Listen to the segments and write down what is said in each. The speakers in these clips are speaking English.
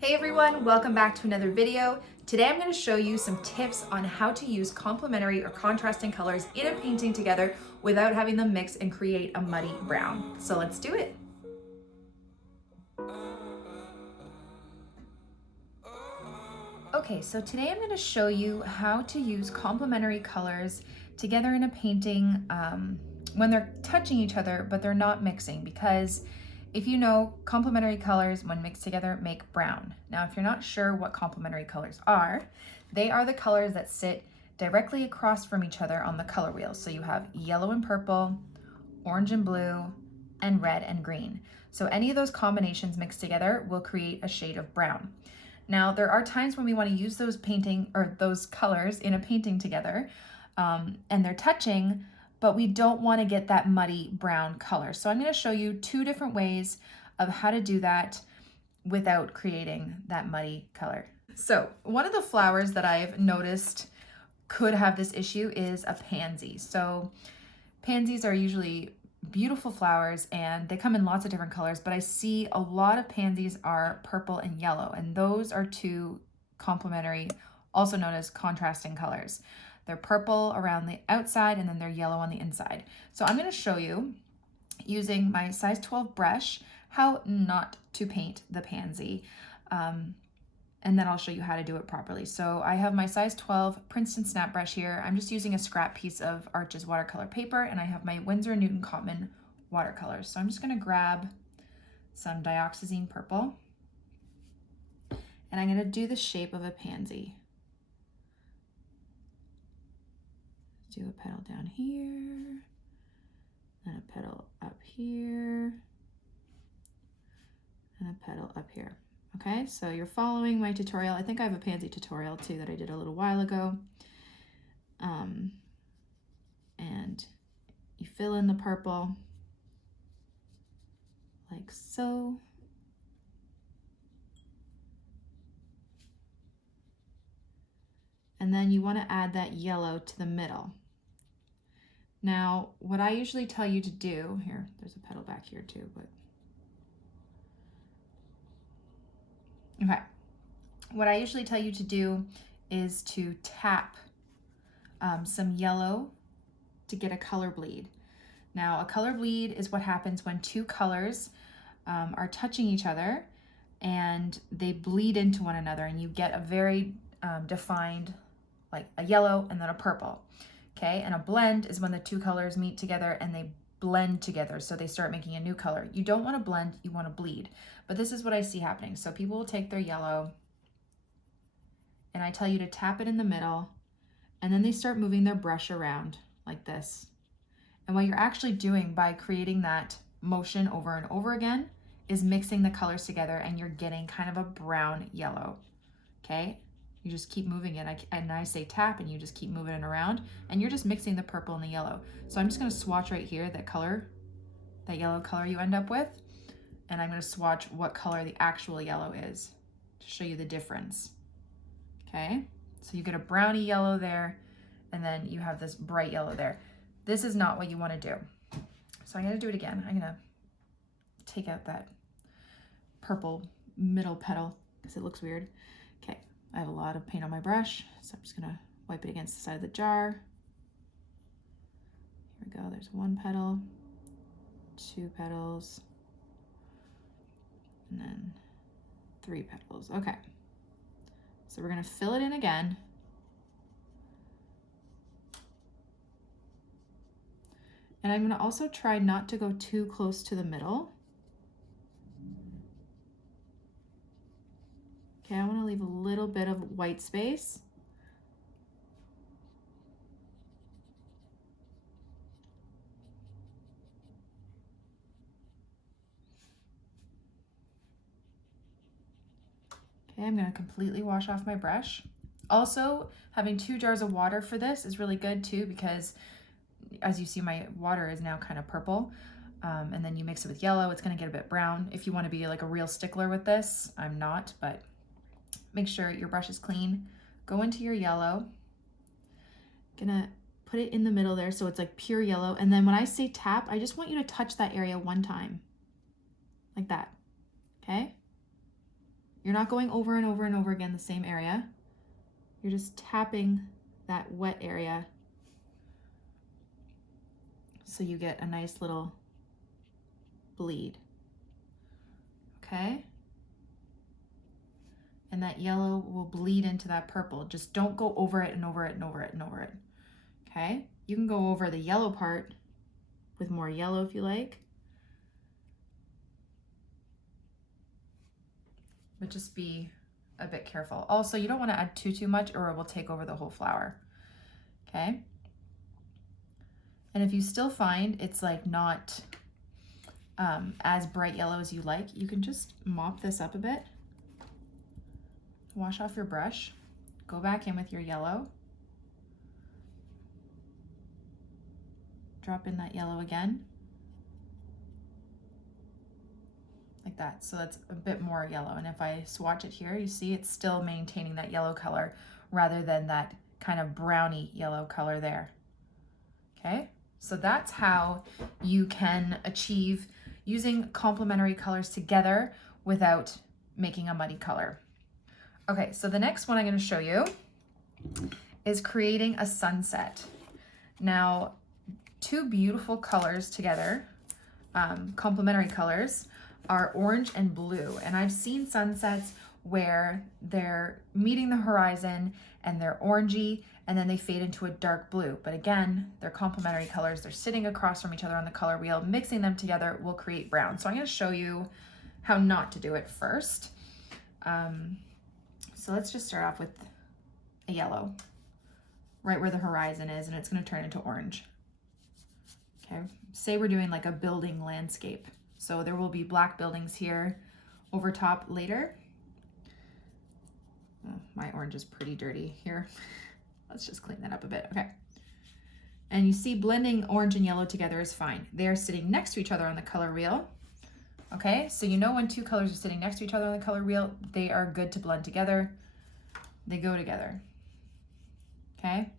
Hey everyone, welcome back to another video. Today I'm going to show you some tips on how to use complementary or contrasting colors in a painting together without having them mix and create a muddy brown. So let's do it. Okay, so today I'm going to show you how to use complementary colors together in a painting when they're touching each other, but they're not mixing, because if you know, complementary colors when mixed together make brown. Now, if you're not sure what complementary colors are, they are the colors that sit directly across from each other on the color wheel. So you have yellow and purple, orange and blue, and red and green. So any of those combinations mixed together will create a shade of brown. Now, there are times when we want to use those colors in a painting together, and they're touching, but we don't want to get that muddy brown color. So I'm going to show you two different ways of how to do that without creating that muddy color. So one of the flowers that I've noticed could have this issue is a pansy. So pansies are usually beautiful flowers and they come in lots of different colors, but I see a lot of pansies are purple and yellow, and those are two complementary, also known as contrasting colors. They're purple around the outside and then they're yellow on the inside. So I'm going to show you using my size 12 brush how not to paint the pansy. And then I'll show you how to do it properly. So I have my size 12 Princeton snap brush here. I'm just using a scrap piece of Arches watercolor paper, and I have my Winsor Cotman watercolors. So I'm just going to grab some dioxazine purple, and I'm going to do the shape of a pansy. Do a petal down here, and a petal up here, and a petal up here. Okay, so you're following my tutorial. I think I have a pansy tutorial too that I did a little while ago. And you fill in the purple like so. And then you want to add that yellow to the middle. Now, what I usually tell you to do, here, there's a petal back here too, but okay. What I usually tell you to do is to tap some yellow to get a color bleed. Now, a color bleed is what happens when two colors are touching each other and they bleed into one another, and you get a very defined, like a yellow and then a purple. Okay, and a blend is when the two colors meet together and they blend together, so they start making a new color. You don't want to blend, you want to bleed. But this is what I see happening. So people will take their yellow, and I tell you to tap it in the middle, and then they start moving their brush around like this. And what you're actually doing by creating that motion over and over again is mixing the colors together, and you're getting kind of a brown yellow. Okay, you just keep moving it, and I say tap, and you just keep moving it around, and you're just mixing the purple and the yellow. So I'm just going to swatch right here that color, that yellow color you end up with, and I'm going to swatch what color the actual yellow is to show you the difference. Okay, so you get a browny yellow there, and then you have this bright yellow there. This is not what you want to do. So I'm going to do it again. I'm going to take out that purple middle petal because it looks weird. Okay, I have a lot of paint on my brush, so I'm just going to wipe it against the side of the jar. Here we go. There's one petal, two petals, and then three petals. Okay, so we're going to fill it in again. And I'm going to also try not to go too close to the middle. Okay, I want to leave a little bit of white space. Okay, I'm going to completely wash off my brush. Also, having 2 jars of water for this is really good too, because as you see, my water is now kind of purple. And then you mix it with yellow, it's going to get a bit brown. If you want to be like a real stickler with this, I'm not, but make sure your brush is clean. Go into your yellow. Gonna put it in the middle there so it's like pure yellow. And then when I say tap, I just want you to touch that area one time, like that. Okay? You're not going over and over and over again the same area. You're just tapping that wet area so you get a nice little bleed. Okay? And that yellow will bleed into that purple. Just don't go over it and over it and over it and over it. Okay? You can go over the yellow part with more yellow if you like. But just be a bit careful. Also, you don't want to add too much or it will take over the whole flower. Okay? And if you still find it's like not as bright yellow as you like, you can just mop this up a bit. Wash off your brush. Go back in with your yellow. Drop in that yellow again. Like that. So that's a bit more yellow. And if I swatch it here, you see it's still maintaining that yellow color rather than that kind of browny yellow color there. Okay? So that's how you can achieve using complementary colors together without making a muddy color. Okay, so the next one I'm going to show you is creating a sunset. Now, two beautiful colors together, complementary colors, are orange and blue. And I've seen sunsets where they're meeting the horizon and they're orangey and then they fade into a dark blue. But again, they're complementary colors. They're sitting across from each other on the color wheel. Mixing them together will create brown. So I'm going to show you how not to do it first. So let's just start off with a yellow, right where the horizon is, and it's going to turn into orange. Okay, say we're doing like a building landscape. So there will be black buildings here over top later. Oh, my orange is pretty dirty here. Let's just clean that up a bit. Okay. And you see blending orange and yellow together is fine. They are sitting next to each other on the color wheel. Okay, so you know when two colors are sitting next to each other on the color wheel, they are good to blend together. They go together. Okay?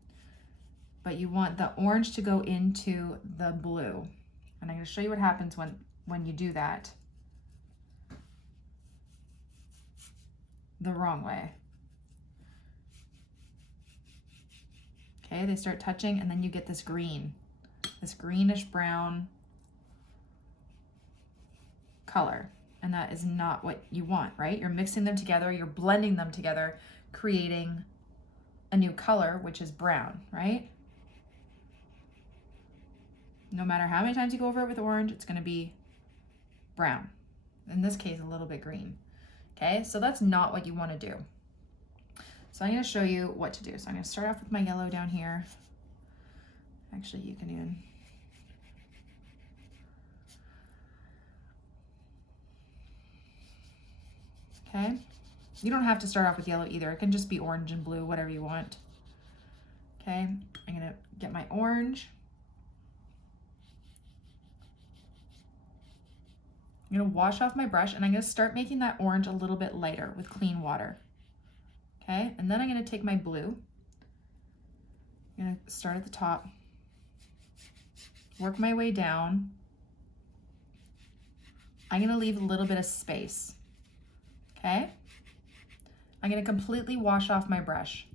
But you want the orange to go into the blue. And I'm going to show you what happens when you do that the wrong way. Okay, they start touching and then you get this green, this greenish brown color. And that is not what you want, right? You're mixing them together, you're blending them together, creating a new color, which is brown, right? No matter how many times you go over it with orange, it's going to be brown. In this case, a little bit green. Okay, so that's not what you want to do. So I'm going to show you what to do. So I'm going to start off with my yellow down here. Actually, you can even... Okay, you don't have to start off with yellow either. It can just be orange and blue, whatever you want. Okay, I'm going to get my orange. I'm going to wash off my brush and I'm going to start making that orange a little bit lighter with clean water. Okay, and then I'm going to take my blue. I'm going to start at the top, work my way down. I'm going to leave a little bit of space. Okay, I'm going to completely wash off my brush.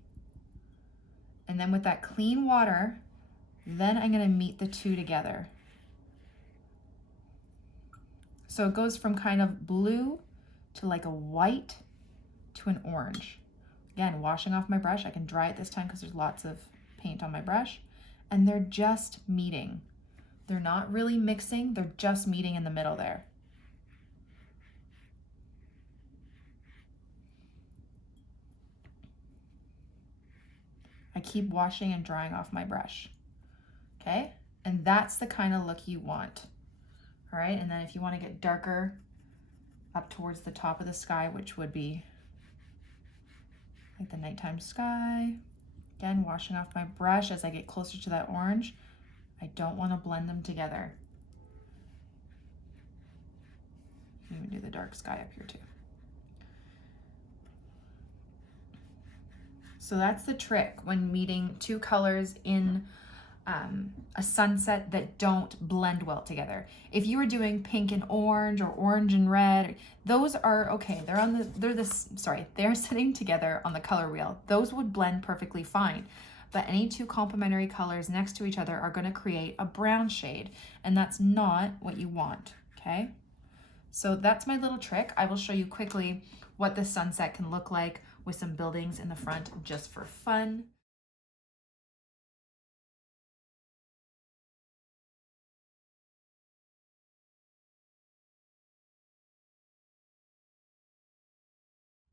And then with that clean water, then I'm going to meet the two together. So it goes from kind of blue to like a white to an orange. Again, washing off my brush. I can dry it this time because there's lots of paint on my brush. And they're just meeting. They're not really mixing, they're just meeting in the middle there. I keep washing and drying off my brush. Okay? And that's the kind of look you want. All right, and then if you want to get darker up towards the top of the sky, which would be like the nighttime sky, again, washing off my brush as I get closer to that orange. I don't want to blend them together. You can even do the dark sky up here too. So that's the trick when meeting two colors in a sunset that don't blend well together. If you were doing pink and orange or orange and red, those are okay. They're sitting together on the color wheel. Those would blend perfectly fine. But any two complementary colors next to each other are going to create a brown shade, and that's not what you want, okay? So that's my little trick. I will show you quickly what the sunset can look like with some buildings in the front just for fun.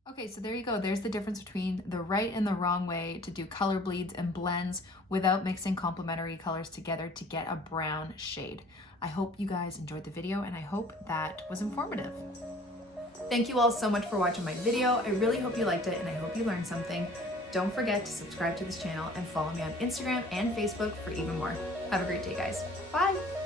Okay, so there you go. There's the difference between the right and the wrong way to do color bleeds and blends without mixing complementary colors together to get a brown shade. I hope you guys enjoyed the video, and I hope that was informative. Thank you all so much for watching my video. I really hope you liked it, and I hope you learned something. Don't forget to subscribe to this channel and follow me on Instagram and Facebook for even more. Have a great day, guys. Bye.